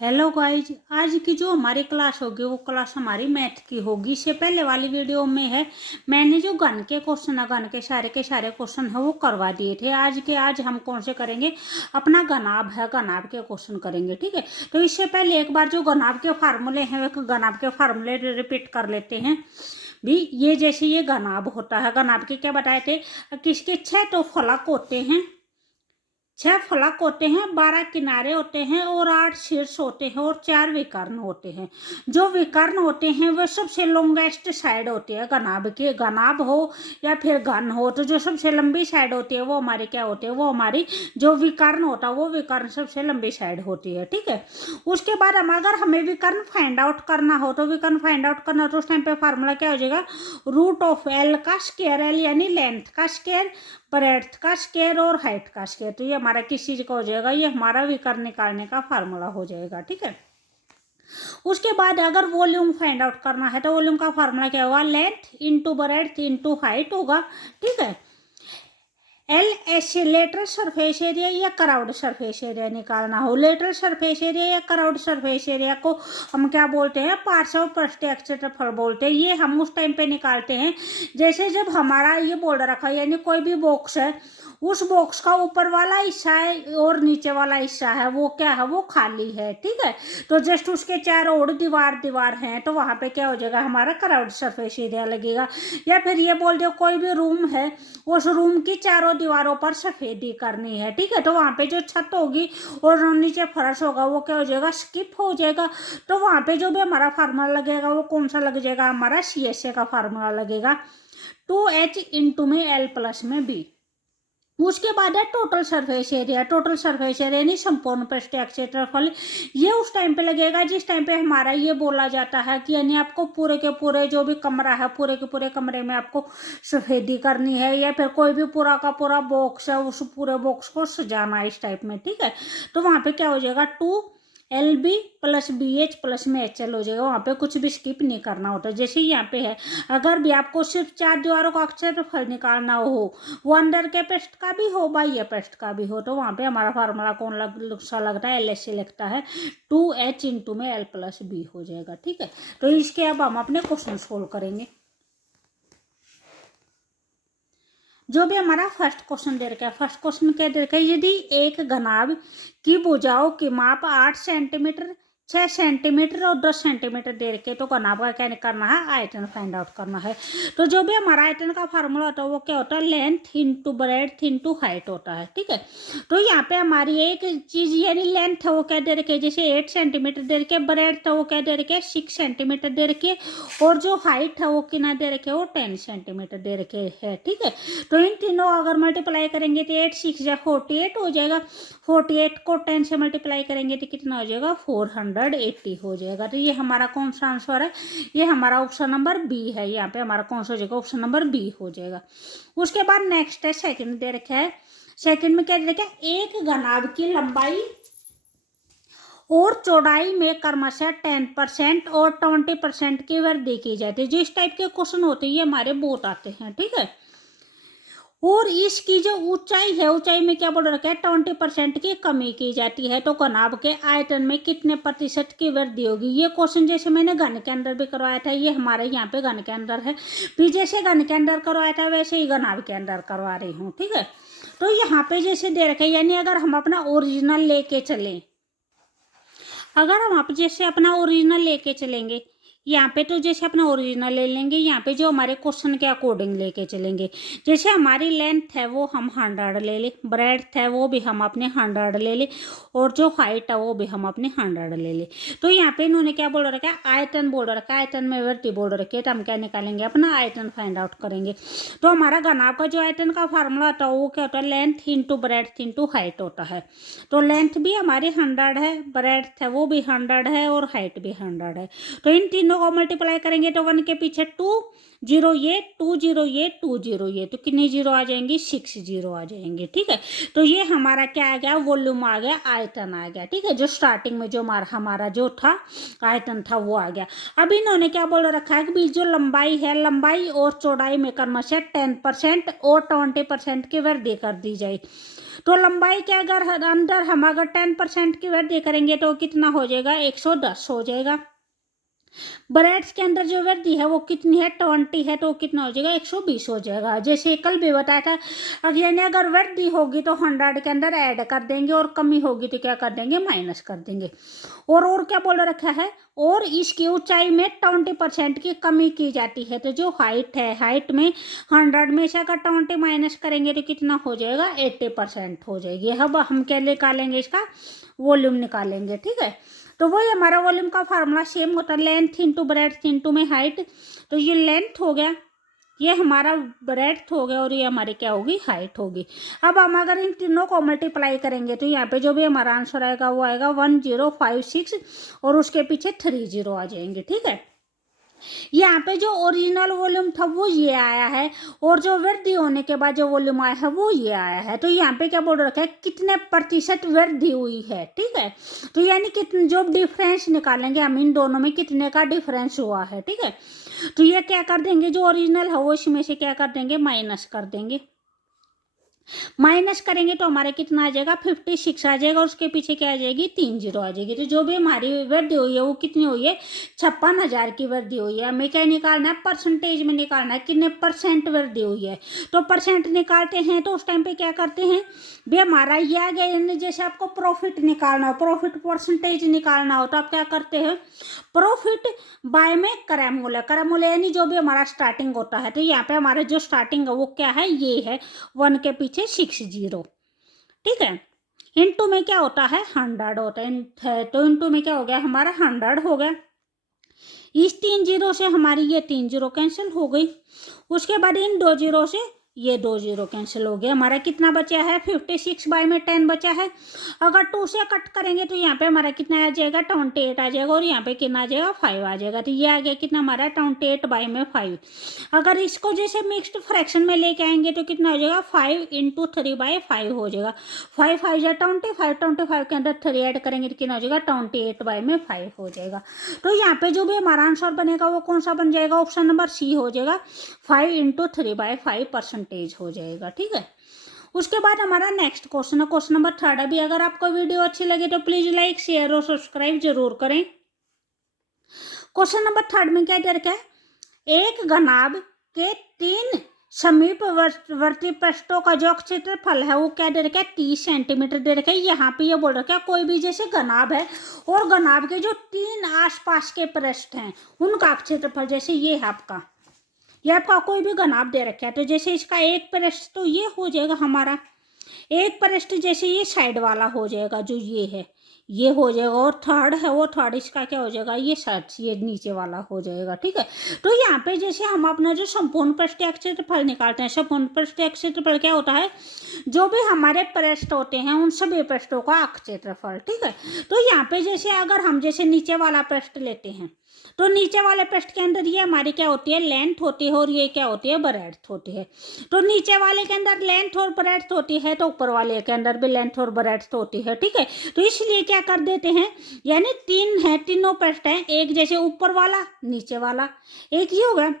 Hello guys, आज की जो हमारी क्लास होगी वो क्लास हमारी मैथ की होगी। इससे पहले वाली वीडियो में है मैंने जो गण के क्वेश्चन है, गण के सारे क्वेश्चन है वो करवा दिए थे। आज हम कौन से करेंगे, अपना गनाब है, गनाब के क्वेश्चन करेंगे। ठीक है, तो इससे पहले एक बार जो गनाब के फार्मूले हैं वो गनाब के फार्मूले रिपीट कर लेते हैं भी। ये जैसे ये गनाब होता है, गनाब के क्या बताए थे, किसके 6 तो फलक होते हैं, 6 फलक होते हैं, 12 किनारे होते हैं और 8 शीर्ष होते हैं और 4 विकर्ण होते हैं। जो विकर्ण होते हैं वह सबसे लॉन्गेस्ट साइड होती है गनाब के। गनाब हो या फिर घन हो, तो जो सबसे लंबी साइड होती है वो हमारी क्या होती है, वो हमारी जो विकर्ण होता है वो विकर्ण सबसे लंबी साइड होती है। ठीक है, उसके बाद हम अगर हमें विकर्ण फाइंड आउट करना हो तो विकर्ण फाइंड आउट करना तो उस टाइम पे फार्मूला क्या हो जाएगा, रूट ऑफ एल का स्क्वायर, एल यानी लेंथ का स्क्वायर, ब्रेड्थ का स्क्वायर और हाइट का स्क्वायर। तो ये हमारा किस चीज का हो जाएगा, ये हमारा विकर्ण निकालने का फार्मूला हो जाएगा। ठीक है, उसके बाद अगर वॉल्यूम फाइंड आउट करना है तो वॉल्यूम का फार्मूला क्या होगा, length into breadth into height होगा। ठीक है, L S lateral surface area या कराउड सरफेस एरिया निकालना हो, लेटरल सरफेस एरिया या कराउड सरफेस एरिया को हम क्या बोलते हैं, पार्ट्स ऑफ पृष्ठीय क्षेत्रफल बोलते हैं। ये हम उस टाइम पे निकालते हैं जैसे जब हमारा ये बोर्ड रखा है, यानी कोई भी बॉक्स है, उस बॉक्स का ऊपर वाला हिस्सा है और नीचे वाला हिस्सा है वो क्या है, वो खाली है। ठीक है, तो जस्ट उसके चारों ओर दीवार हैं, तो वहां पे क्या हो जाएगा, हमारा कराउड सरफेस एरिया लगेगा। या फिर ये बोल दो कोई भी रूम है, उस रूम की चारों दीवारों पर सफेदी करनी है। ठीक है, तो वहां पे जो छत होगी और नीचे फर्श होगा वो क्या हो जाएगा, स्किप हो जाएगा। तो वहां पे जो भी हमारा फार्मूला लगेगा वो कौन सा लग जाएगा, हमारा CSA का फार्मूला लगेगा, 2H इंटू में L प्लस में B। उसके बाद है total surface area. Total surface area यानी संपूर्ण पृष्ठीय क्षेत्रफल। ये उस टाइम पे लगेगा जिस टाइम पे हमारा ये बोला जाता है कि यानी आपको पूरे के पूरे जो भी कमरा है, पूरे के पूरे कमरे में आपको सफेदी करनी है, या फिर कोई भी पूरा का पूरा बॉक्स है उस पूरे बॉक्स को सजाना है इस टाइप में। ठीक है, तो वहां पे क्या हो जाएगा, 2LB प्लस BH प्लस में HL हो जाएगा। वहां पे कुछ भी स्किप नहीं करना होता। जैसे यहाँ पे है, अगर भी आपको सिर्फ 4 दीवारों का क्षेत्रफल निकालना हो, वो अंदर के पृष्ठ का भी हो, बाह्य पृष्ठ का भी हो, तो वहां पे हमारा फार्मूला कौन सा लगता है, LSC लगता है, 2H इंटू में L प्लस B हो जाएगा। ठीक है, तो इसके अब हम अपने क्वेश्चन सोल्व करेंगे। जो भी हमारा फर्स्ट क्वेश्चन दे रखा है, फर्स्ट क्वेश्चन क्या दे रखा है, यदि एक घनाभ की भुजाओं की माप 8 सेंटीमीटर, 6 सेंटीमीटर और 10 सेंटीमीटर दे रखे, तो घनाभ का क्या करना है, आयतन फाइंड आउट करना है। तो जो भी हमारा आयतन का फार्मूला होता है वो क्या होता है, length into breadth into height होता है। ठीक है, तो यहाँ पे हमारी एक चीज यानी लेंथ है वो क्या दे रखी है, जैसे 8 सेंटीमीटर दे रखे, ब्रेड्थ है वो क्या दे रखे, 6 सेंटीमीटर दे रखे, और जो हाइट है वो कितना दे रखे, वो 10 सेंटीमीटर दे रखे है। ठीक है, तो इन तीनों अगर मल्टीप्लाई करेंगे तो 8 6 या 48 हो जाएगा, 48 को 10 से मल्टीप्लाई करेंगे तो कितना हो जाएगा, 480 हो जाएगा। तो ये हमारा कौन सा आंसर है, ये हमारा ऑप्शन नंबर B है। यहाँ पे हमारा कौन सा हो जाएगा, ऑप्शन नंबर B हो जाएगा। उसके बाद नेक्स्ट है सेकंड दे रखा है। सेकंड में क्या दे रखा है, एक घनाभ की लंबाई और चौड़ाई में क्रमशः 10% और 20% की वृद्धि की जाती है। जिस टाइप के क्वेश्चन होते हैं ये हमारे बहुत आते हैं। ठीक है, और इसकी जो ऊंचाई है, ऊंचाई में क्या बोल रखा है, 20% की कमी की जाती है, तो घनाभ के आयतन में कितने प्रतिशत की वृद्धि होगी। ये क्वेश्चन जैसे मैंने घन के अंदर भी करवाया था, ये हमारे यहाँ पे घन के अंदर है, फिर जैसे घन के अंदर करवाया था वैसे ही घनाभ के अंदर करवा रही हूँ। ठीक है, तो यहाँ पे जैसे दे रखे, यानी अगर हम अपना ओरिजिनल लेके चलें, अगर हम आप जैसे अपना ओरिजिनल लेके चलेंगे, यहाँ पे तो जैसे अपना ओरिजिनल ले लेंगे, यहाँ पे जो हमारे क्वेश्चन के अकॉर्डिंग लेके चलेंगे। जैसे हमारी लेंथ है वो हम 100 ले ले, ब्रेड्थ है वो भी हम अपने 100 ले ले, और जो हाइट है वो भी हम अपने 100 ले ले। तो यहाँ पे इन्होंने क्या बोल रखा है, आयतन बोल रखा है, आयतन में वृद्धि बोल रखी है, तो हम क्या निकालेंगे, अपना आयतन फाइंड आउट करेंगे। तो हमारा घनाभ का जो आयतन का फार्मूला होता है वो क्या होता है, length into breadth into height होता है। तो लेंथ भी हमारी 100 है, ब्रेड्थ है वो भी 100 है, और हाइट भी 100 है। तो इन तीनों को मल्टीप्लाई करेंगे तो 1 के पीछे 2 0, ये 2 0, ये 2 0, ये तो कितनी जीरो आ जाएंगी, 6 जीरो आ जाएंगे। ठीक है, तो ये हमारा क्या आ गया, वॉल्यूम आ गया, आयतन आ गया। ठीक है, जो स्टार्टिंग में जो हमारा जो था आयतन था वो आ गया। अब इन्होंने क्या बोल रखा है कि जो लंबाई है, लंबाई और चौड़ाई में क्रमशः 10% और 20% की वृद्धि कर दी जाए। तो लंबाई के अगर अंदर हम अगर 10% की वृद्धि करेंगे तो कितना हो जाएगा, 110 हो जाएगा। ब्रेड्स के अंदर जो वृद्धि है वो कितनी है, 20 है, तो कितना हो जाएगा, 120 हो जाएगा। जैसे कल भी बताया था, अब यानी अगर वृद्धि होगी तो 100 के अंदर ऐड कर देंगे और कमी होगी तो क्या कर देंगे, माइनस कर देंगे। और क्या बोल रखा है, और इसकी ऊंचाई में 20% की कमी की जाती है। तो जो हाइट है, हाइट में 100 में से अगर 20 माइनस करेंगे तो कितना हो जाएगा, 80% हो जाएगी। अब हम क्या निकालेंगे, इसका वॉल्यूम निकालेंगे, ठीक है। तो वही हमारा वॉल्यूम का फार्मूला सेम होता है, लेंथ इंटू ब्रेड्थ इंटू में हाइट। तो ये लेंथ हो गया, ये हमारा ब्रेड्थ हो गया, और ये हमारी क्या होगी, हाइट होगी। अब हम अगर इन तीनों को मल्टीप्लाई करेंगे तो यहाँ पे जो भी हमारा आंसर आएगा वो आएगा 1056, और उसके पीछे 30 आ जाएंगे, ठीक है। यहाँ पे जो ओरिजिनल वॉल्यूम था वो ये आया है, और जो वृद्धि होने के बाद जो वॉल्यूम आया है वो ये आया है। तो यहाँ पे क्या बोल रखा है, कितने प्रतिशत वृद्धि हुई है, ठीक है। तो यानी कितने, जो डिफरेंस निकालेंगे हम इन दोनों में कितने का डिफरेंस हुआ है, ठीक है। तो ये क्या कर देंगे, जो ओरिजिनल है वो इसमें से क्या कर देंगे, माइनस कर देंगे। माइनस करेंगे तो हमारे कितना आ जाएगा, 56 आ जाएगा, और उसके पीछे क्या आ जाएगी, 30 आ जाएगी। तो जो भी हमारी वृद्धि हुई है वो कितनी हुई है, 56,000 की वृद्धि हुई है। हमें क्या निकालना है, परसेंटेज में निकालना है, कितने परसेंट वृद्धि हुई है। तो परसेंट निकालते हैं तो उस टाइम पे क्या करते हैं भी, हमारा ये आ गया, जैसे आपको प्रॉफिट निकालना हो, प्रॉफिट परसेंटेज निकालना हो, तो आप क्या करते हैं, प्रॉफिट बाय में क्रैमूल है, क्रैमूल यानी जो भी हमारा स्टार्टिंग होता है। तो यहाँ पे हमारा जो स्टार्टिंग है वो क्या है, ये है 1 के पीछे 60, ठीक है। इंटू में क्या होता है, 100 होता है। तो इंटू में क्या हो गया, हमारा 100 हो गया। इस 3 जीरो से हमारी ये 3 जीरो कैंसिल हो गई। उसके बाद इन 2 जीरो से ये 2 जीरो कैंसिल हो गया। हमारा कितना बचा है, 56 बाय में 10 बचा है। अगर 2 से कट करेंगे तो यहाँ पे हमारा कितना आ जाएगा, 28 आ जाएगा, और यहाँ पे कितना आ जाएगा, 5 आ जाएगा। तो ये आ गया कितना हमारा, 28 बाय में 5। अगर इसको जैसे मिक्स्ड फ्रैक्शन में लेके आएंगे तो कितना हो जाएगा, 5 इंटू 3 बाय 5 हो जाएगा। 5 5 या 25, 25 के अंदर 3 ऐड करेंगे तो कितना हो जाएगा, 28 बाय में 5 हो जाएगा। तो यहाँ पे जो भी हमारा आंसर बनेगा वो कौन सा बन जाएगा, ऑप्शन नंबर सी हो जाएगा, 5 इंटू 3 बाय 5 परसेंटेज हो जाएगा, ठीक है। उसके बाद हमारा नेक्स्ट क्वेश्चन है, क्वेश्चन नंबर 3 अभी। अगर आपको वीडियो अच्छी लगे तो प्लीज लाइक, शेयर और सब्सक्राइब जरूर करें। क्वेश्चन नंबर 3 में क्या दे रखा है, एक घनाभ के 3 समीपवर्ती पृष्ठों का जो क्षेत्रफल है वो क्या दे रखा है, 30 सेंटीमीटर दे रखा है। यहाँ पे ये बोल रखा है कोई भी जैसे घनाभ है, और घनाभ के जो 3 आसपास के पृष्ठ हैं उनका क्षेत्रफल, जैसे ये है आपका, ये आपका कोई भी घनाभ दे रखा है। तो जैसे इसका एक पृष्ठ तो ये हो जाएगा हमारा, एक पृष्ठ जैसे ये साइड वाला हो जाएगा, जो ये है ये हो जाएगा, और थर्ड है वो थर्ड इसका क्या हो जाएगा, ये साइड, ये नीचे वाला हो जाएगा, ठीक है। तो यहाँ पे जैसे हम अपना जो संपूर्ण पृष्ठीय क्षेत्रफल निकालते हैं, संपूर्ण पृष्ठीय क्षेत्रफल क्या होता है, जो भी हमारे पृष्ठ होते हैं उन सभी पृष्ठों का क्षेत्रफल, ठीक है। तो यहाँ पे जैसे अगर हम जैसे नीचे वाला पृष्ठ लेते हैं, तो नीचे वाले पृष्ठ के अंदर ये हमारी क्या होती है, लेंथ होती है, और ये क्या होती है, ब्रेड्थ होती है। तो नीचे वाले के अंदर लेंथ और ब्रेड्थ होती है, तो ऊपर वाले के अंदर भी लेंथ और ब्रेड्थ होती है, ठीक है। तो इसलिए क्या कर देते हैं, यानी 3 है, तीनों पृष्ठ हैं, एक जैसे ऊपर वाला नीचे वाला, एक ही होगा,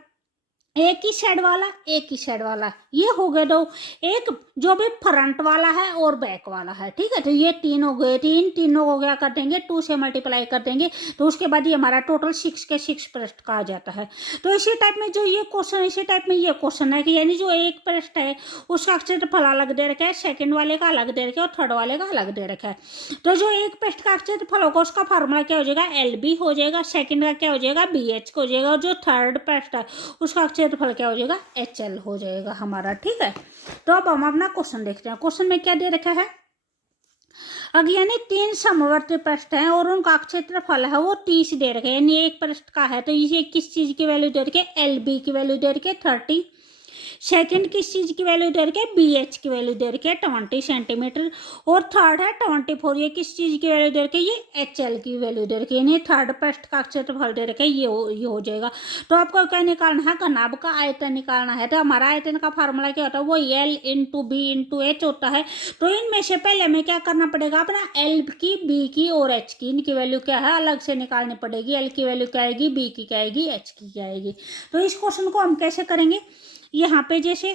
एक ही साइड वाला एक ही साइड वाला, ये हो गए दो। एक जो भी फ्रंट वाला है और बैक वाला है, ठीक है। तो ये 3 हो गए, तीनों को क्या कर देंगे, 2 से मल्टीप्लाई कर देंगे, तो उसके बाद ये हमारा टोटल 6 के 6 पृष्ठ का आ जाता है। तो इसी टाइप में जो ये क्वेश्चन, इसी टाइप में ये क्वेश्चन है कि यानी जो एक पृष्ठ है उसका क्षेत्रफल अलग दे रखा है, सेकंड वाले का अलग दे रखा है, और थर्ड वाले का अलग दे रखा है। तो जो एक पृष्ठ का क्षेत्रफल होगा उसका फार्मूला क्या हो जाएगा, LB हो जाएगा, सेकंड का क्या हो जाएगा, BH हो जाएगा, और जो थर्ड पृष्ठ है उसका क्षेत्रफल क्या हो जाएगा, HL हो जाएगा हमारा, ठीक है। तो अब हम अपना क्वेश्चन देखते हैं। क्वेश्चन में क्या दे रखा है, अब यानी 3 समवर्ती पृष्ठ हैं और उनका क्षेत्रफल है वो 30 दे रखे हैं, यानी एक पृष्ठ का है तो इसे किस चीज की वैल्यू दे रखे, LB की वैल्यू दे रखे 30, सेकंड किस चीज की वैल्यू दे रखे, BH की वैल्यू दे रखे 20 सेंटीमीटर, और थर्ड है 24, ये किस चीज की वैल्यू दे रखे, ये HL की वैल्यू दे रखे, यानी थर्ड पृष्ठ का क्षेत्रफल दे रखे, ये हो जाएगा। तो आपको क्या निकालना है, घनाभ का आयतन निकालना है। तो हमारा आयतन का फार्मूला क्या होता है, वो L into B into H होता है। तो इनमें से पहले हमें क्या करना पड़ेगा, अपना L की, B की और H की, इनकी वैल्यू क्या है अलग से निकालनी पड़ेगी। L की वैल्यू क्या आएगी, B की क्या आएगी, H की क्या आएगी। तो इस क्वेश्चन को हम कैसे करेंगे, यहाँ पे जैसे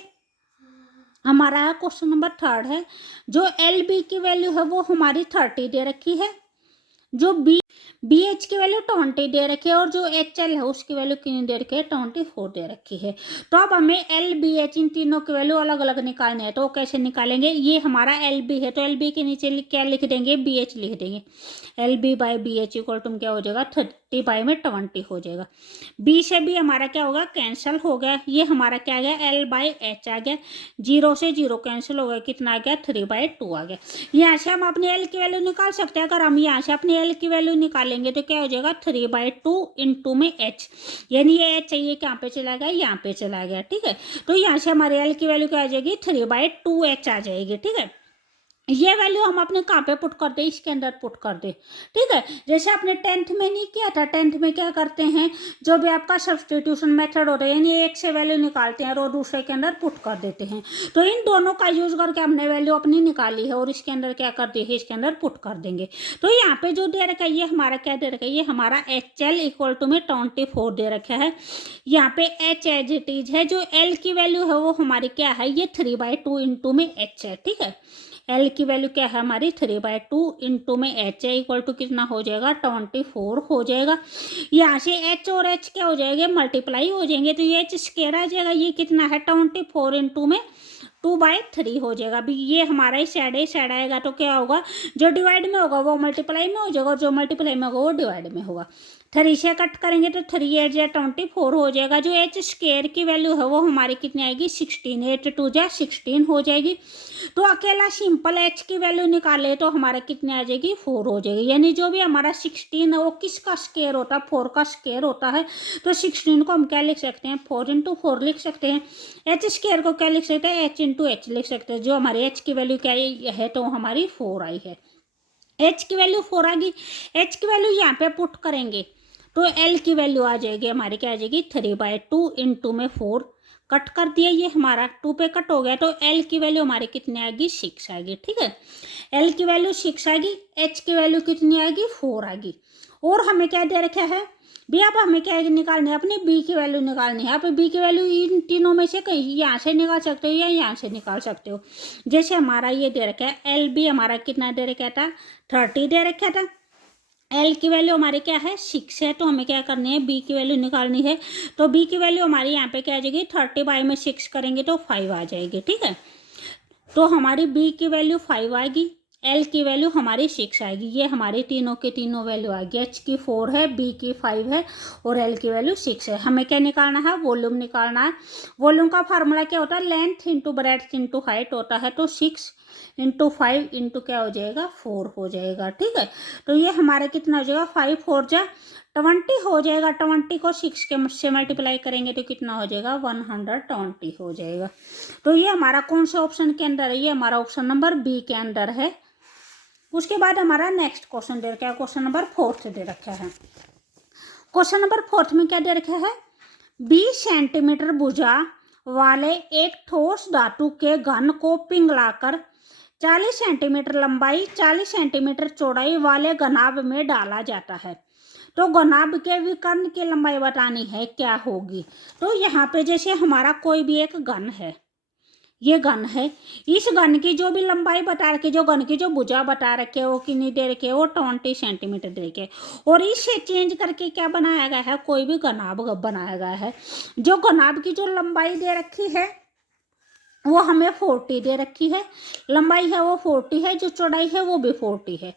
हमारा क्वेश्चन नंबर 3 है, जो एल बी की वैल्यू है वो हमारी 30 दे रखी है, जो बी एच की वैल्यू 20 दे रखी है, और जो एच एल है उसकी वैल्यू कितनी दे रखी है, 24 दे रखी है। तो अब हमें एल बी एच इन तीनों की वैल्यू अलग अलग निकालनी है। तो कैसे निकालेंगे, ये हमारा एल बी है तो एल बी के नीचे क्या लिख देंगे, बी एच लिख देंगे। L B by B H equal to क्या हो जाएगा, 30 बाई में 20 हो जाएगा। बी से बी हमारा क्या होगा, कैंसिल हो गया। ये हमारा क्या आ गया, एल बाई एच आ गया। 0 से 0 कैंसिल हो गया, कितना आ गया, 3/2 आ गया। यहाँ से हम अपनी एल की वैल्यू निकाल सकते हैं। अगर हम यहाँ से अपनी एल की वैल्यू निकालेंगे तो क्या हो जाएगा, 3/2 इंटू में एच, यानी ये एच चाहिए यहाँ पे चला गया, यहाँ पे चला गया। ठीक है, तो यहाँ से हमारी एल की वैल्यू क्या आ जाएगी, 3/2h आ जाएगी। ठीक है, ये वैल्यू हम अपने कहाँ पे पुट कर दे, इसके अंदर पुट कर दे। ठीक है, जैसे आपने 10th में नहीं किया था, 10th में क्या करते हैं, जो भी आपका सब्स्टिट्यूशन मेथड होता है, यानी एक से वैल्यू निकालते हैं और दूसरे के अंदर पुट कर देते हैं। तो इन दोनों का यूज करके हमने वैल्यू अपनी निकाली है और इसके अंदर क्या कर दी है, इसके अंदर पुट कर देंगे। तो यहाँ पे जो दे रखा है, ये हमारा क्या दे रखा है, ये हमारा एच एल इक्वल टू में 24 दे रखा है। यहाँ पे एच एज इट इज है, जो एल की वैल्यू है वो हमारी क्या है, ये 3/2 इंटू में एच है। ठीक है, एल की वैल्यू क्या है हमारी, 3/2 इंटू में एच है इक्वल टू कितना हो जाएगा, 24 हो जाएगा। यहाँ से एच और एच क्या हो जाएंगे, मल्टीप्लाई हो जाएंगे, तो ये एच स्क्वायर आ जाएगा। ये कितना है, 24 इंटू में 2/3 हो जाएगा। अभी ये हमारा ही साइड आएगा तो क्या होगा, जो डिवाइड में होगा वो मल्टीप्लाई में हो जाएगा, और जो मल्टीप्लाई में होगा वो डिवाइड में होगा। 3 से कट करेंगे तो 3 8 जा 24 हो जाएगा। जो एच स्क्वायर की वैल्यू है वो हमारी कितनी आएगी, 16, 8 2 जा 16 हो जाएगी। तो अकेला सिंपल एच की वैल्यू निकाले तो हमारा कितनी आ जाएगी, 4 हो जाएगी। यानी जो भी हमारा 16 है वो किसका स्क्वायर होता है, 4 का स्क्वायर होता है। तो 16 को हम क्या लिख सकते हैं, 4 इंटू 4 लिख सकते हैं। एच स्क्वायर को क्या लिख सकते हैं, एच इंटू एच लिख सकते हैं। जो हमारी एच की वैल्यू क्या है, तो हमारी 4 आई है। एच की वैल्यू 4 आ गई, एच की वैल्यू यहाँ पे पुट करेंगे तो एल की वैल्यू आ जाएगी हमारी, क्या आ जाएगी, 3/2 इंटू में 4, कट कर दिया, ये हमारा 2 पे कट हो गया। तो एल की वैल्यू हमारी कितनी आएगी, 6 आएगी। ठीक है, एल की वैल्यू 6 आएगी, एच की वैल्यू कितनी आएगी, 4 आएगी। और हमें क्या दे रखा है भी, अब हमें क्या निकालनी है, अपनी बी की वैल्यू निकालनी है। आप बी की वैल्यू इन तीनों में से कहीं यहाँ से निकाल सकते हो या यहाँ से निकाल सकते हो। जैसे हमारा ये दे रखा है, एल बी हमारा कितना दे रखा था, 30 दे रखा था। एल की वैल्यू हमारी क्या है, 6 है। तो हमें क्या करनी है, बी की वैल्यू निकालनी है। तो बी की वैल्यू हमारी यहाँ पे क्या आ जाएगी, 30 में 6 करेंगे तो 5 आ जाएगी। ठीक है, तो हमारी बी की वैल्यू 5 आएगी, एल की वैल्यू हमारी 6 आएगी। ये हमारी तीनों की तीनों वैल्यू आएगी। एच की 4 है, बी की 5 है और एल की वैल्यू 6 है। हमें क्या निकालना है, वॉल्यूम निकालना है। वॉल्यूम का फार्मूला क्या होता है, length into breadth into height होता है। तो 6 इंटू 5 इंटू क्या हो जाएगा, 4 हो जाएगा। ठीक है, तो ये हमारा कितना हो जाएगा, 5 4 जा 20 हो जाएगा। 20 को 6 के से मल्टीप्लाई करेंगे तो कितना हो जाएगा, 120 हो जाएगा। तो ये हमारा कौन से ऑप्शन के अंदर है, ये हमारा ऑप्शन नंबर बी के अंदर है। उसके बाद हमारा नेक्स्ट क्वेश्चन दे रखा है, क्वेश्चन नंबर 4 दे रखा है। क्वेश्चन नंबर 4 में क्या दे रखा है, 20 सेंटीमीटर भुजा वाले एक ठोस धातु के घन को पिघलाकर 40 सेंटीमीटर लंबाई 40 सेंटीमीटर चौड़ाई वाले घनाभ में डाला जाता है। तो घनाभ के विकर्ण की लंबाई बतानी है, क्या होगी। तो यहाँ पे जैसे हमारा कोई भी एक घन है, ये घन है, इस घन की जो भी लंबाई बता रखी, जो घन की जो भुजा बता रखे वो कितनी दे रखे, वो 20 सेंटीमीटर दे रखे। और इससे चेंज करके क्या बनाया गया है, कोई भी घनाभ बनाया गया है। जो घनाभ की जो लंबाई दे रखी है वो हमें 40 दे रखी है, लंबाई है वो 40 है, जो चौड़ाई है वो भी 40 है।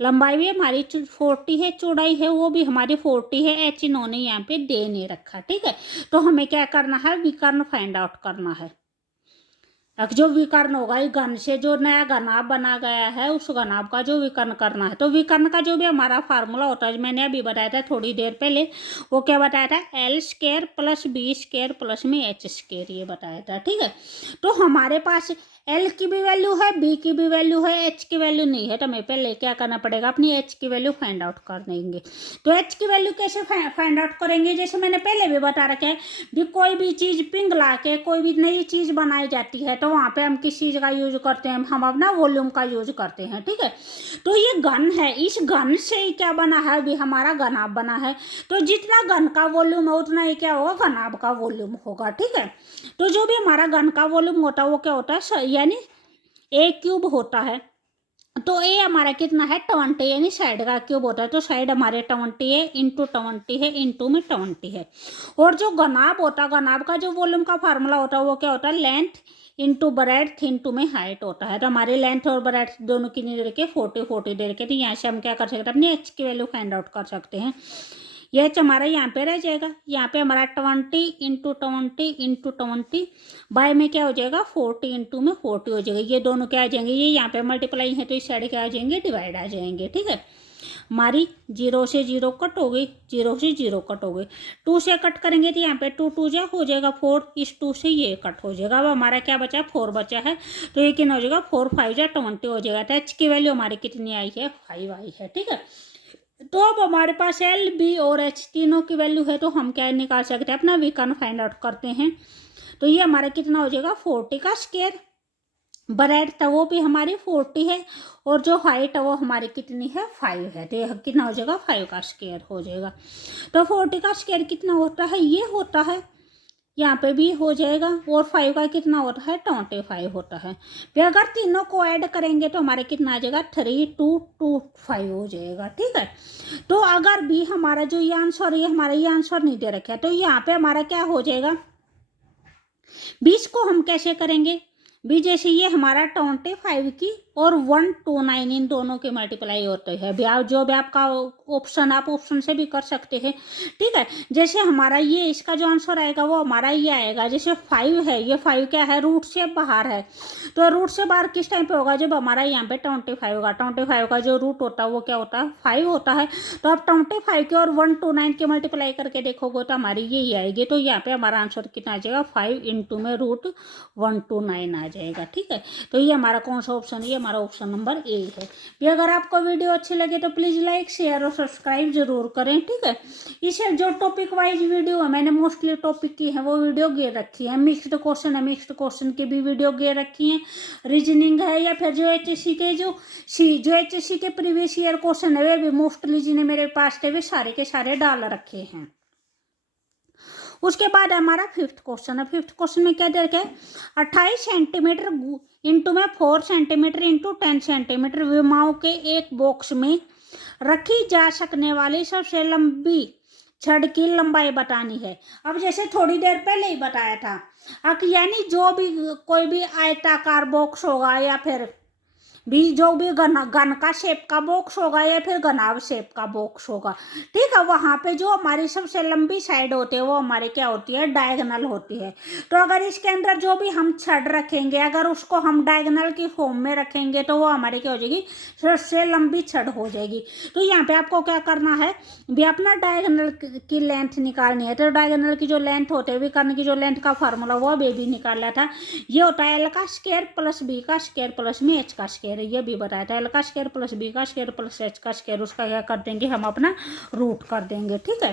लंबाई भी हमारी 40 है, चौड़ाई है वो भी हमारी 40 है। एच इन्होंने यहाँ पे दे नहीं रखा। ठीक है, तो हमें क्या करना है, विकर्ण फाइंड आउट करना है। अब जो विकर्ण होगा, इस घन से जो नया घनाभ बना गया है उस घनाभ का जो विकर्ण करना है। तो विकर्ण का जो भी हमारा फार्मूला होता है, मैंने अभी बताया था थोड़ी देर पहले, वो क्या बताया था, L square plus B square plus में एच स्क्वायर, ये बताया था। ठीक है, तो हमारे पास एल की भी वैल्यू है, बी की भी वैल्यू है, एच की वैल्यू नहीं है। तो हमें पहले क्या करना पड़ेगा, अपनी एच की वैल्यू फाइंड आउट कर देंगे। तो एच की वैल्यू कैसे फाइंड आउट करेंगे, जैसे मैंने पहले भी बता रखा है भी, कोई भी चीज़ पिघला के कोई भी नई चीज़ बनाई जाती है तो वहाँ पे हम किस चीज़ का यूज करते हैं, हम अपना वॉल्यूम का यूज करते हैं, ठीक है। तो ये घन है, इस घन से ही क्या बना है, अभी हमारा घनाभ बना है। तो जितना घन का वॉल्यूम है उतना ही क्या होगा, घनाभ का वॉल्यूम होगा, ठीक है। तो जो भी हमारा घन का वॉल्यूम होता है वो क्या होता है, यानी ए क्यूब होता है। तो ए हमारा कितना है, 20, यानी साइड का क्यूब होता है। तो साइड हमारे 20 है, इंटू 20 है, इंटू में 20 है। और जो घनाभ होता है, घनाभ का जो वॉल्यूम का फार्मूला होता है वो क्या होता है, लेंथ इंटू ब्रेड्थ इंटू में हाइट होता है। तो हमारी लेंथ और ब्रेड्थ दोनों कितनी दे रखे, 40 दे रखे। तो यहाँ से हम क्या कर सकते हैं, अपनी एच की वैल्यू फाइंड आउट कर सकते हैं। ये एच हमारा यहाँ पे रह जाएगा, यहाँ पे हमारा 20 इंटू 20 बाय में क्या हो जाएगा, 40 इंटू में 40 हो जाएगा। ये दोनों क्या आ जाएंगे, ये यहाँ पे मल्टीप्लाई है तो इस साइड क्या आ जाएंगे, डिवाइड आ जाएंगे, ठीक है। हमारी 0 से 0 कट हो गई, 0 से 0 कट हो गई। 2 से कट करेंगे तो यहाँ पे 2 2 जा हो जाएगा 4, इस 2 से ये कट हो जाएगा। अब हमारा क्या बचा, 4 बचा है। तो ये कितना हो जाएगा, 4 5 जा 20 हो जाएगा। तो एच की वैल्यू हमारी कितनी आई है, 5 आई है, ठीक है। तो अब हमारे पास एल बी और एच तीनों की वैल्यू है, तो हम क्या निकाल सकते हैं, अपना विकर्ण फाइंड आउट करते हैं। तो ये हमारा कितना हो जाएगा, 40 का स्क्वायर। ब्रेड्थ था वो भी हमारी 40 है, और जो हाइट है वो हमारी कितनी है, 5 है। तो ये कितना हो जाएगा, 5 का स्क्वायर हो जाएगा। तो 40 का स्क्वायर कितना होता है, ये होता है, यहाँ पे भी हो जाएगा। और 5 का कितना होता है, 25 होता है। फिर अगर तीनों को ऐड करेंगे तो हमारे कितना आ जाएगा, 3225 हो जाएगा, ठीक है। तो अगर भी हमारा जो ये आंसर, ये हमारा ये आंसर नहीं दे रखा है, तो यहाँ पे हमारा क्या हो जाएगा, 20 को हम कैसे करेंगे, भी जैसे ये हमारा 25 की और 129 इन दोनों के मल्टीप्लाई होते हैं। ब्याह जो भी आपका ऑप्शन, आप ऑप्शन से भी कर सकते हैं, ठीक है। जैसे हमारा ये इसका जो आंसर आएगा वो हमारा ये आएगा, जैसे 5 है, ये 5 क्या है, रूट से बाहर है। तो रूट से बाहर किस टाइम पे होगा, जब हमारा यहाँ पे 25 होगा। 25 का जो रूट होता है वो क्या होता है, 5 होता है। तो आप 25 के और 129 के मल्टीप्लाई करके देखोगे तो हमारी यही आएगी। तो यहाँ पे हमारा आंसर कितना आ जाएगा, 5 इंटू में रूट 129 आ जाएगा, ठीक है। तो ये हमारा कौन सा ऑप्शन है, ये हमारा ऑप्शन नंबर ए है। भी अगर आपको वीडियो अच्छी लगे तो प्लीज़ लाइक शेयर और सब्सक्राइब जरूर करें, ठीक है। इसे जो टॉपिक वाइज वीडियो है, मैंने मोस्टली टॉपिक की है वो वीडियो गे रखी है। मिक्स्ड क्वेश्चन है, मिक्स्ड क्वेश्चन की भी वीडियो गे रखी है। रीजनिंग है, या फिर जो एचएससी के जो एचएससी के प्रीवियस ईयर क्वेश्चन है वे भी मोस्टली जिन्हें मेरे पास थे वे सारे के सारे डाल रखे हैं। उसके बाद हमारा 5th क्वेश्चन है। 5th क्वेश्चन में क्या दे रखा है, 28 सेंटीमीटर इंटू में 4 सेंटीमीटर इंटू 10 सेंटीमीटर विमाओं के एक बॉक्स में रखी जा सकने वाली सबसे लंबी छड़ की लंबाई बतानी है। अब जैसे थोड़ी देर पहले ही बताया था, अब यानी जो भी कोई भी आयताकार बॉक्स होगा, या फिर भी जो भी घन का शेप का बॉक्स होगा, या फिर घनाभ शेप का बॉक्स होगा, ठीक है, वहाँ पे जो हमारी सबसे लंबी साइड होती है वो हमारी क्या होती है, डायगोनल होती है। तो अगर इसके अंदर जो भी हम छड़ रखेंगे, अगर उसको हम डायगोनल की फॉर्म में रखेंगे तो वो हमारी क्या हो जाएगी, सबसे लंबी छड़ हो जाएगी। तो यहाँ पे आपको क्या करना है, भी अपना डायगोनल की लेंथ निकालनी है। तो डायगोनल की जो लेंथ होती है, विकर्ण की जो लेंथ का फार्मूला वो अभी भी निकाला था, ये होता है एल का स्क्वायर प्लस बी का स्क्वायर प्लस में एच का स्क्वायर। ये भी बताया था, एल का स्क्वायर प्लस बी का स्क्वायर प्लस एच का स्क्वायर, उसका क्या कर देंगे, हम अपना रूट कर देंगे, ठीक है।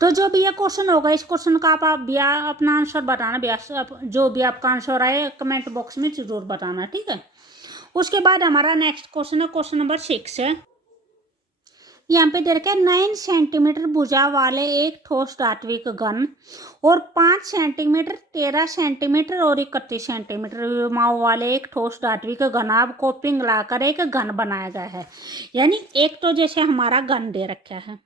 तो जो भी ये क्वेश्चन होगा, इस क्वेश्चन का आप भी अपना आंसर बताना, जो भी आपका आंसर आए कमेंट बॉक्स में जरूर बताना, ठीक है। उसके बाद हमारा नेक्स्ट क्वेश्चन है, क्वेश्चन नंबर 6 है। यहाँ पे दे रखा है 9 सेंटीमीटर भुजा वाले एक ठोस धात्विक घन और 5 सेंटीमीटर 13 सेंटीमीटर और 31 सेंटीमीटर विमाओं वाले एक ठोस धात्विक घनाभ को पिघलाकर एक घन बनाया गया है। यानी एक तो जैसे हमारा घन दे रखा है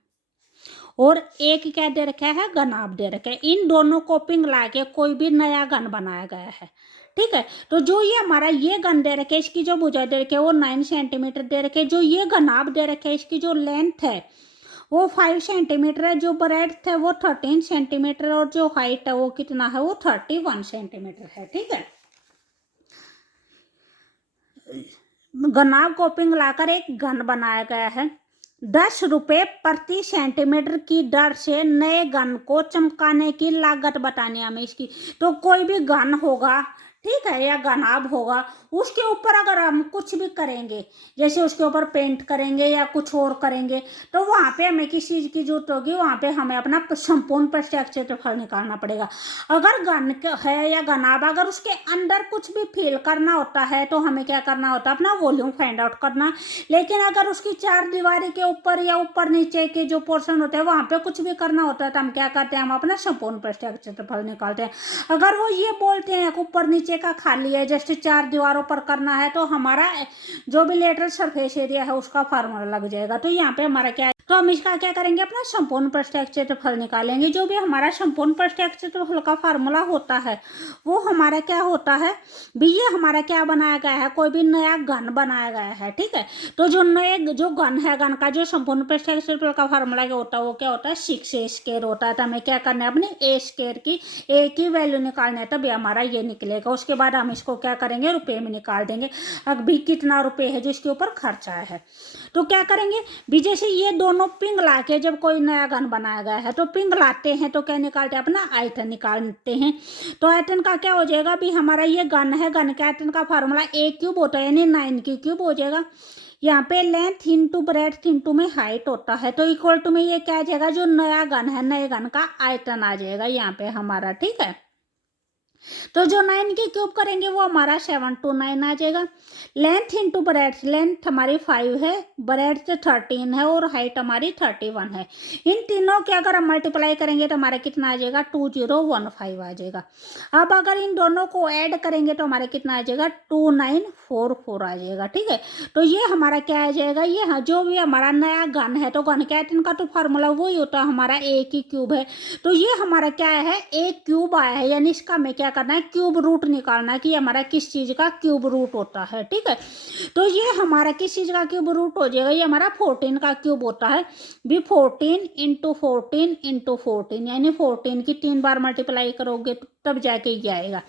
और एक क्या दे रखा है, घनाभ दे रखा है। इन दोनों को पिघला के कोई भी नया घन बनाया गया है, ठीक है। तो जो ये हमारा ये घन दे रखे, इसकी जो भुजा दे रखे वो 9 सेंटीमीटर दे रखे, जो ये घनाभ दे रखे इसकी जो लेंथ है वो 5 सेंटीमीटर है, जो ब्रेड्थ है वो 13 सेंटीमीटर और जो हाइट है वो कितना है, वो 31 सेंटीमीटर है, ठीक है। घनाभ को पिघलाकर एक घन बनाया गया है। 10 रुपये प्रति सेंटीमीटर की दर से नए घन को चमकाने की लागत बतानी हमें इसकी। तो कोई भी घन होगा, ठीक है, या गनाब होगा, उसके ऊपर अगर हम कुछ भी करेंगे, जैसे उसके ऊपर पेंट करेंगे या कुछ और करेंगे, तो वहाँ पे हमें किस चीज़ की जरूरत होगी, वहाँ पे हमें अपना संपूर्ण प्रत्यक्ष क्षेत्रफल निकालना पड़ेगा। अगर है या गनाब, अगर उसके अंदर कुछ भी फिल करना होता है तो हमें क्या करना होता है, अपना वॉल्यूम फाइंड आउट करना। लेकिन अगर उसकी चार दीवारी के ऊपर या ऊपर नीचे के जो पोर्शन होते हैं वहाँ पे कुछ भी करना होता है तो हम क्या करते हैं, हम अपना संपूर्ण प्रत्यक्ष क्षेत्रफल निकालते हैं। अगर वो ये बोलते हैं ऊपर नीचे का खाली है, जस्ट चार दीवारों पर करना है, तो हमारा जो भी लेटरल सरफेस एरिया है उसका फार्मूला लग जाएगा। तो यहाँ पे हमारा क्या है, तो हम इसका क्या करेंगे, अपना संपूर्ण प्रत्यक्ष क्षेत्रफल निकालेंगे। जो भी हमारा संपूर्ण प्रत्यक्ष क्षेत्रफल का फार्मूला होता है वो हमारा क्या होता है भी, ये हमारा क्या बनाया गया है, कोई भी नया घन बनाया गया है, ठीक है। तो जो नए जो घन है, घन का जो संपूर्ण प्रत्यक्ष क्षेत्रफल का फार्मूला क्या होता है, वो क्या होता है 6a² होता है। तो हमें क्या करना है, अपने a² की a की वैल्यू निकालनी है, तभी हमारा ये निकलेगा। उसके बाद हम इसको क्या करेंगे, रुपए में निकाल देंगे। अभी कितना रुपए है जो इसके ऊपर खर्चा है, तो क्या करेंगे भी, जैसे ये दोनों पिंगला के जब कोई नया घन बनाया गया है तो पिंगलाते हैं तो क्या निकालते हैं, अपना आयतन निकालते हैं। तो आयतन का क्या हो जाएगा भी, हमारा ये घन है, घन के आयतन का फार्मूला a³ होता है, यानी 9 क्यूब हो जाएगा। यहाँ पे लेंथ इंटू ब्रेड्थ इंटू में हाइट होता है, तो इक्वल टू में ये क्या आ जाएगा, जो नया घन है, नए घन का आयतन आ जाएगा यहाँ पे हमारा, ठीक है। तो जो 9 के क्यूब करेंगे वो हमारा 729 आ जाएगा। लेंथ इंटू ब्रेड्थ, लेंथ हमारी 5 है, ब्रेड्थ 13 है और हाइट हमारी 31 है। इन तीनों के अगर हम मल्टीप्लाई करेंगे तो हमारा कितना आ जाएगा, 2015 आ जाएगा। अब अगर इन दोनों को ऐड करेंगे तो हमारा कितना आ जाएगा, 2944 आ जाएगा, ठीक है। तो ये हमारा क्या आ जाएगा, ये जो भी हमारा नया घन है, तो घन के आयतन का तो फार्मूला वही होता है हमारा a³ है। तो ये हमारा क्या है, a³ आया है, यानी इसका हमें क्या करना है, क्यूब रूट निकालना है कि हमारा किस चीज का क्यूब रूट होता है, ठीक है। तो ये हमारा किस चीज का क्यूब रूट हो जाएगा, ये हमारा 14 का क्यूब होता है भी। 14 इंटू 14 इंटू 14, यानी 14 की 3 बार मल्टीप्लाई करोगे तो तब जाके ये आएगा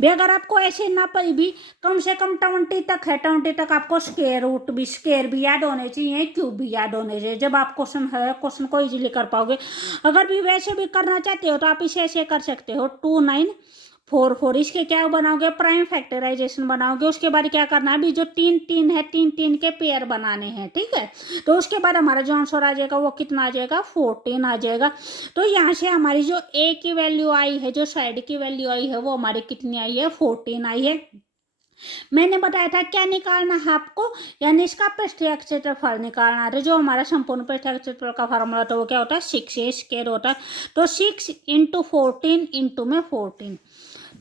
भी। अगर आपको ऐसे ना पड़ी भी, कम से कम 20 तक है, 20 तक आपको स्क्वायर भी याद होने चाहिए, क्यूब भी याद होने चाहिए, जब आप क्वेश्चन को इजीली कर पाओगे। अगर भी वैसे भी करना चाहते हो तो आप इसे ऐसे कर सकते हो, 2944, इसके क्या बनाओगे, प्राइम फैक्टराइजेशन बनाओगे। उसके बाद क्या करना है, अभी जो 3 है, 3 के पेयर बनाने हैं, ठीक है। तो उसके बाद हमारा जो आंसर आ जाएगा वो कितना आ जाएगा, 14 आ जाएगा। तो यहाँ से हमारी जो a की वैल्यू आई है, जो साइड की वैल्यू आई है, वो हमारी कितनी आई है, 14 आई है। मैंने बताया था क्या निकालना है आपको, यानी इसका प्रत्यक्ष क्षेत्रफल निकालना है। जो हमारा संपूर्ण प्रत्यक्ष क्षेत्रफल का फार्मूला होता है वो क्या होता है, 6a² होता है। तो 6 इंटू 14 इंटू में 14,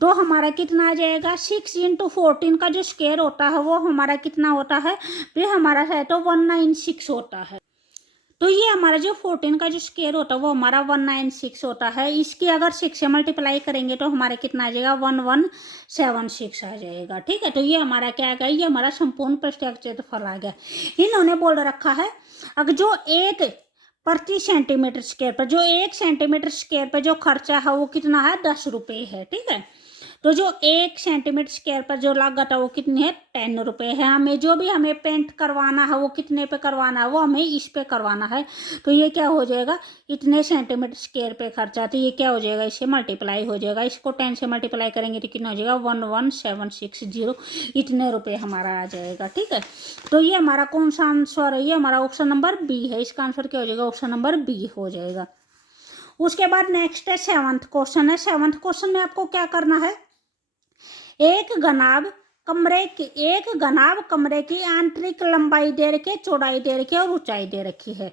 तो हमारा कितना आ जाएगा, 6 इंटू 14 का जो स्क्वायर होता है वो हमारा कितना होता है, फिर हमारा है तो 196 होता है। तो ये हमारा जो 14 का जो स्क्वायर होता है वो हमारा 196 होता है। इसकी अगर 6 से मल्टीप्लाई करेंगे तो हमारा कितना आ जाएगा, 1176 आ जाएगा, ठीक है। तो ये हमारा क्या आ गया, ये हमारा संपूर्ण प्रत्यक्ष क्षेत्रफल आ गया। इन्होंने बोल रखा है अगर जो एक प्रति सेंटीमीटर स्क्वायर पर, जो 1 सेंटीमीटर स्क्वायर पर जो खर्चा है वो कितना है, 10 रुपये है, ठीक है। तो जो 1 सेंटीमीटर स्क्वायर पर जो लागत है वो कितनी है, 10 रुपये है। हमें जो भी हमें पेंट करवाना है वो कितने पे करवाना है, वो हमें इस पे करवाना है। तो ये क्या हो जाएगा, इतने सेंटीमीटर स्क्वायर पे खर्चा, तो ये क्या हो जाएगा, इससे मल्टीप्लाई हो जाएगा। इसको 10 से मल्टीप्लाई करेंगे तो कितना हो जाएगा, 11760, इतने रुपये हमारा आ जाएगा, ठीक है। तो ये हमारा कौन सा आंसर है, ये हमारा ऑप्शन नंबर बी है। इसका आंसर क्या हो जाएगा, ऑप्शन नंबर बी हो जाएगा। उसके बाद नेक्स्ट है 7th क्वेश्चन है। 7th क्वेश्चन में आपको क्या करना है, एक घनाभ कमरे की आंतरिक लंबाई दे रखी है, चौड़ाई दे रखी है और ऊंचाई दे रखी है।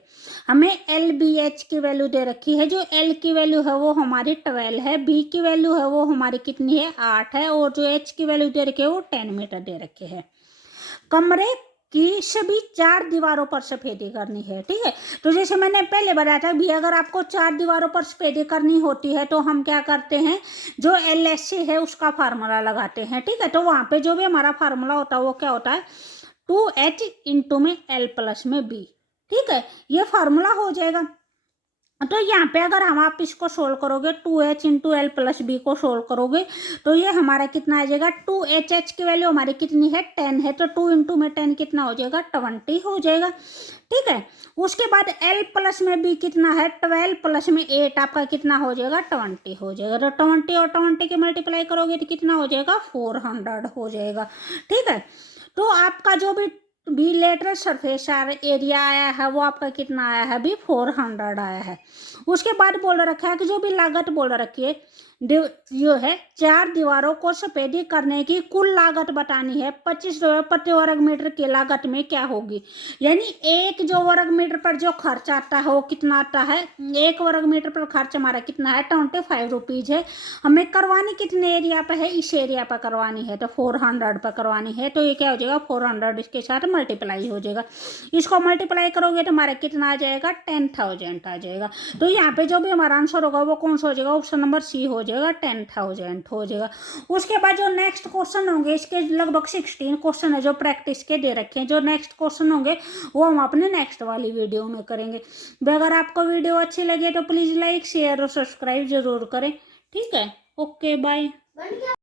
हमें LBH की वैल्यू दे रखी है। जो L की वैल्यू है वो हमारी 12 है, B की वैल्यू है वो हमारी कितनी है, 8 है, और जो H की वैल्यू दे रखी है वो 10 मीटर दे रखे है। कमरे की सभी 4 दीवारों पर सफेदी करनी है, ठीक है। तो जैसे मैंने पहले बताया था भी, अगर आपको 4 दीवारों पर सफेदी करनी होती है तो हम क्या करते हैं, जो LHC है उसका फार्मूला लगाते हैं, ठीक है। तो वहाँ पे जो भी हमारा फार्मूला होता है वो क्या होता है, 2H इंटू में L प्लस में B, ठीक है। ये फार्मूला हो जाएगा। तो यहाँ पे अगर हम आप इसको सोल्व करोगे 2h into L plus B को सोल्व करोगे तो ये हमारा कितना आ जाएगा 2h की वैल्यू हमारी कितनी है 10 है, तो 2 इंटू में 10 कितना हो जाएगा 20 हो जाएगा। ठीक है, उसके बाद एल प्लस में बी कितना है 12 प्लस में 8 आपका कितना हो जाएगा 20 हो जाएगा। तो 20 और 20 के मल्टीप्लाई करोगे तो कितना हो जाएगा 400 हो जाएगा। ठीक है, तो आपका जो भी बिलेटरल सरफेस एरिया आया है वो आपका कितना आया है अभी 400 आया है। उसके बाद बोल रखा है कि जो भी लागत बोल रखी है जो है 4 दीवारों को सफेदी करने की कुल लागत बतानी है 25 रुपये प्रति वर्ग मीटर की लागत में क्या होगी। यानी एक जो वर्ग मीटर पर जो खर्च आता है वो कितना आता है, एक वर्ग मीटर पर खर्च हमारा कितना है 25 रुपीज है। हमें करवानी कितने एरिया पर है, इस एरिया पर करवानी है तो 400 पर करवानी है। तो ये क्या हो जाएगा 400 इसके साथ मल्टीप्लाई हो जाएगा। इसको मल्टीप्लाई करोगे तो हमारा कितना आ जाएगा 10,000 आ जाएगा। तो यहाँ पे जो भी हमारा आंसर होगा वो कौन सा हो जाएगा, ऑप्शन नंबर सी हो जाएगा 10,000 हो जाएगा। उसके बाद जो नेक्स्ट क्वेश्चन होंगे इसके लगभग 16 क्वेश्चन है जो प्रैक्टिस के दे रखे हैं। जो नेक्स्ट क्वेश्चन होंगे वो हम अपने नेक्स्ट वाली वीडियो में करेंगे। अगर आपको वीडियो अच्छी लगे तो प्लीज लाइक शेयर और सब्सक्राइब जरूर करें। ठीक है, ओके बाय।